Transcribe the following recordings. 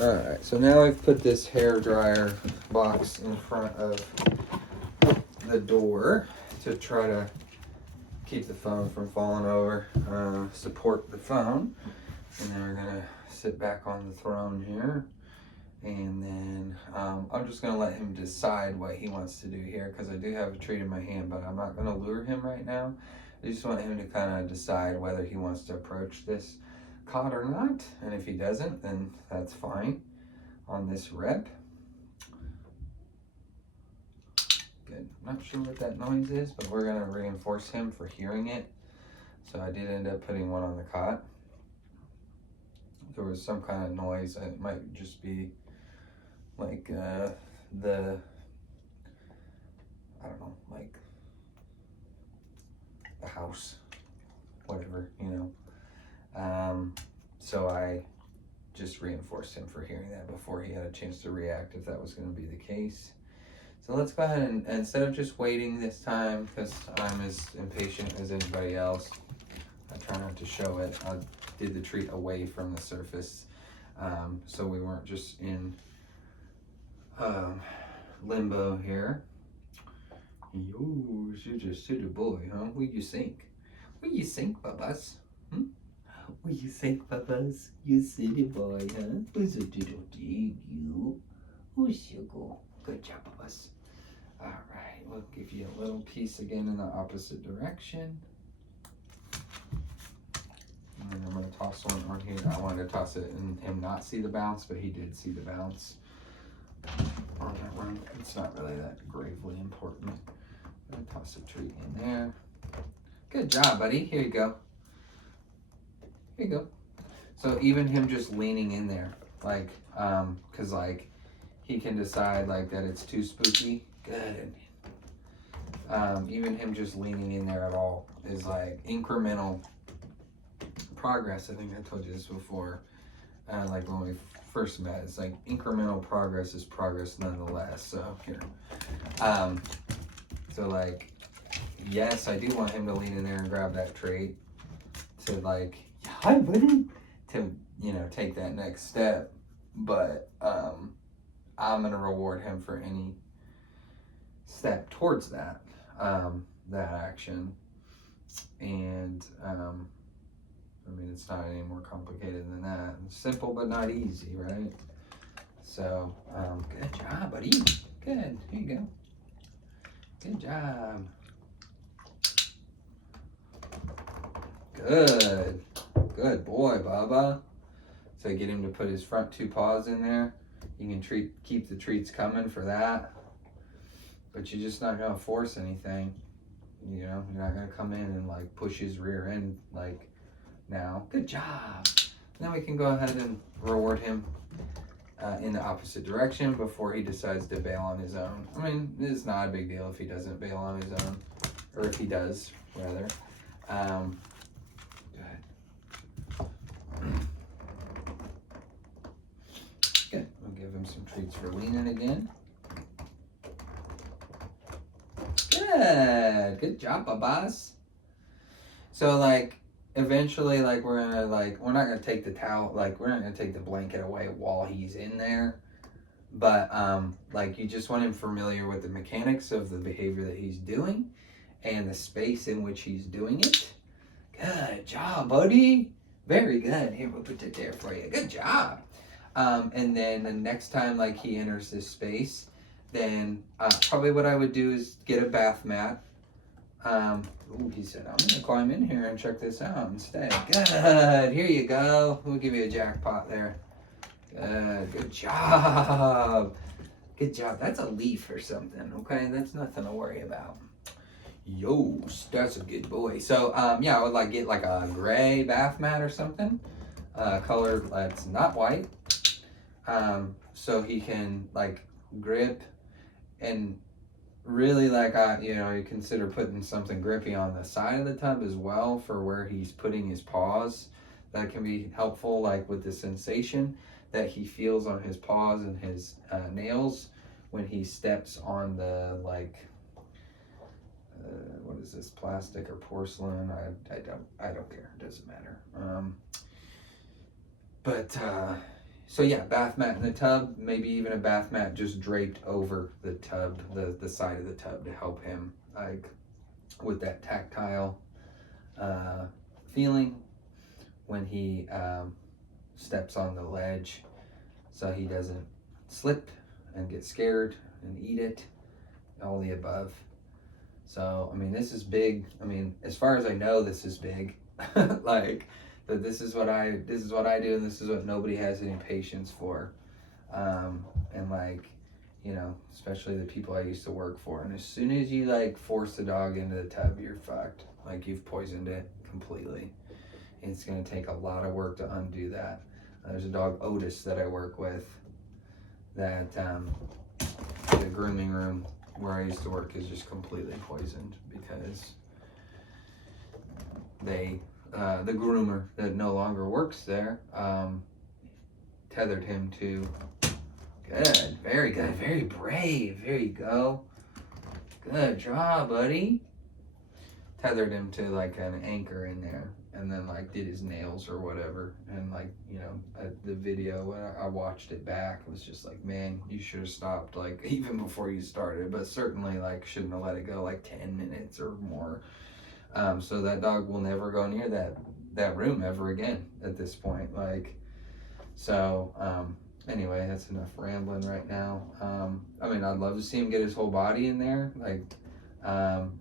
Alright, so now I've put this hair dryer box in front of the door to try to keep the phone from falling over, support the phone. And then we're gonna sit back on the throne here. And then I'm just gonna let him decide what he wants to do here, because I do have a treat in my hand, but I'm not gonna lure him right now. I just want him to kind of decide whether he wants to approach this cot or not. And if he doesn't, then that's fine on this rep. Good. I'm not sure what that noise is, but we're gonna reinforce him for hearing it. So I did end up putting one on the cot. There was some kind of noise. It might just be like I don't know, like the house, whatever, you know. So I just reinforced him for hearing that before he had a chance to react, if that was going to be the case. So let's go ahead and instead of just waiting this time, because I'm as impatient as anybody else, I try not to show it. I did the treat away from the surface, so we weren't just in limbo here. Yo, you're just a boy, huh? Where you think? Where you think, Babas? Where you think, Babas? You city boy, huh? Who's a doodle dig, you? Who's you go? Good job, Babas. Alright, we'll give you a little piece again in the opposite direction. And I'm going to toss one on here. I wanted to toss it and him not see the bounce, but he did see the bounce on that one. It's not really that gravely important. I'm going to toss a treat in there. Good job, buddy. Here you go. Here you go. So even him just leaning in there, like, because like he can decide like that it's too spooky. Good. Even him just leaning in there at all is like incremental progress. I think I told you this before, like when we first met. It's like incremental progress is progress nonetheless. So here, so like, yes, I do want him to lean in there and grab that trait to like, hi buddy, to, you know, take that next step. But I'm gonna reward him for any step towards that that action. And I mean, it's not any more complicated than that. It's simple but not easy, right? So good job, buddy. Good. Here you go. Good job. Good. Good boy, Baba. So get him to put his front two paws in there. You can keep the treats coming for that. But you're just not going to force anything. You know, you're not going to come in and like push his rear end like now. Good job. Then we can go ahead and reward him in the opposite direction before he decides to bail on his own. I mean, it's not a big deal if he doesn't bail on his own, or if he does, rather. Good. We'll give him some treats for leaning again. Good. Good job, Babas. So, like, eventually, like, we're not gonna take the towel, like, we're not gonna take the blanket away while he's in there. But, like, you just want him familiar with the mechanics of the behavior that he's doing and the space in which he's doing it. Good job, buddy. Very good. Here, we'll put it there for you. Good job. And then the next time, like, he enters this space, then probably what I would do is get a bath mat. He said, I'm going to climb in here and check this out instead. Good. Here you go. We'll give you a jackpot there. Good. Good job. Good job. That's a leaf or something, okay? That's nothing to worry about. Yo, that's a good boy. So, yeah, I would like get like a gray bath mat or something. Color that's not white. So he can like grip and really like, you know, you consider putting something grippy on the side of the tub as well for where he's putting his paws. That can be helpful, like with the sensation that he feels on his paws and his nails when he steps on the like, what is this, plastic or porcelain? I don't care. It doesn't matter. So yeah, bath mat in the tub, maybe even a bath mat just draped over the tub, the side of the tub to help him like with that tactile feeling when he steps on the ledge, so he doesn't slip and get scared and eat it, all the above. So I mean, this is big. I mean, as far as I know, this is big. Like that, this is what I do, and this is what nobody has any patience for. And like, you know, especially the people I used to work for. And as soon as you like force the dog into the tub, you're fucked. Like you've poisoned it completely. It's gonna take a lot of work to undo that. There's a dog, Otis, that I work with, that the grooming room where I used to work is just completely poisoned because they, the groomer that no longer works there, tethered him to, good, very good, very brave, there you go. Good job, buddy. Tethered him to like an anchor in there, and then like did his nails or whatever. And like, you know, the video when I watched it back, it was just like, man, you should have stopped like even before you started, but certainly like shouldn't have let it go like 10 minutes or more. So that dog will never go near that room ever again at this point. Like, so anyway, that's enough rambling right now. I mean, I'd love to see him get his whole body in there, like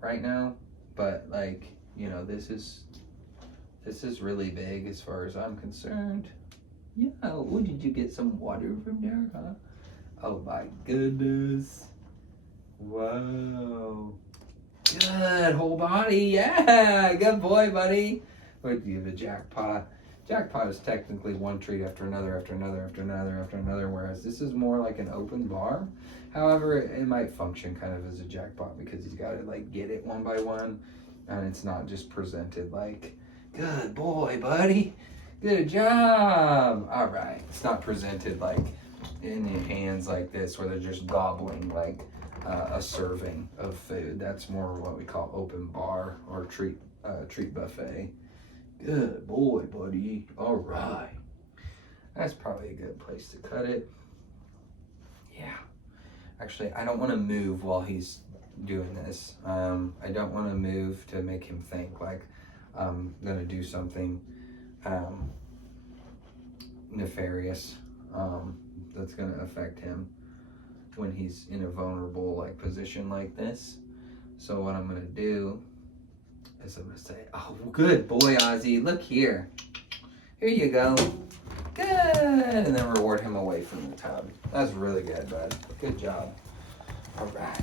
right now. But like, you know, this is really big as far as I'm concerned. Yeah, oh, did you get some water from there, huh? Oh my goodness. Whoa. Good, whole body, yeah, good boy, buddy. Would you give a jackpot? Jackpot is technically one treat after another, after another, after another, after another, whereas this is more like an open bar. However, it might function kind of as a jackpot because he's got to like get it one by one, and it's not just presented like, good boy, buddy, good job. All right, it's not presented like in your hands like this where they're just gobbling like a serving of food. That's more what we call open bar or treat buffet. Good boy, buddy. All right. That's probably a good place to cut it. Yeah. Actually, I don't want to move while he's doing this. I don't want to move to make him think like I'm going to do something nefarious that's going to affect him when he's in a vulnerable like position like this. So what I'm going to do is I'm going to say, oh, good boy, Ozzy, look here. Here you go. Good. And then reward him away from the tub. That's really good, bud. Good job. All right.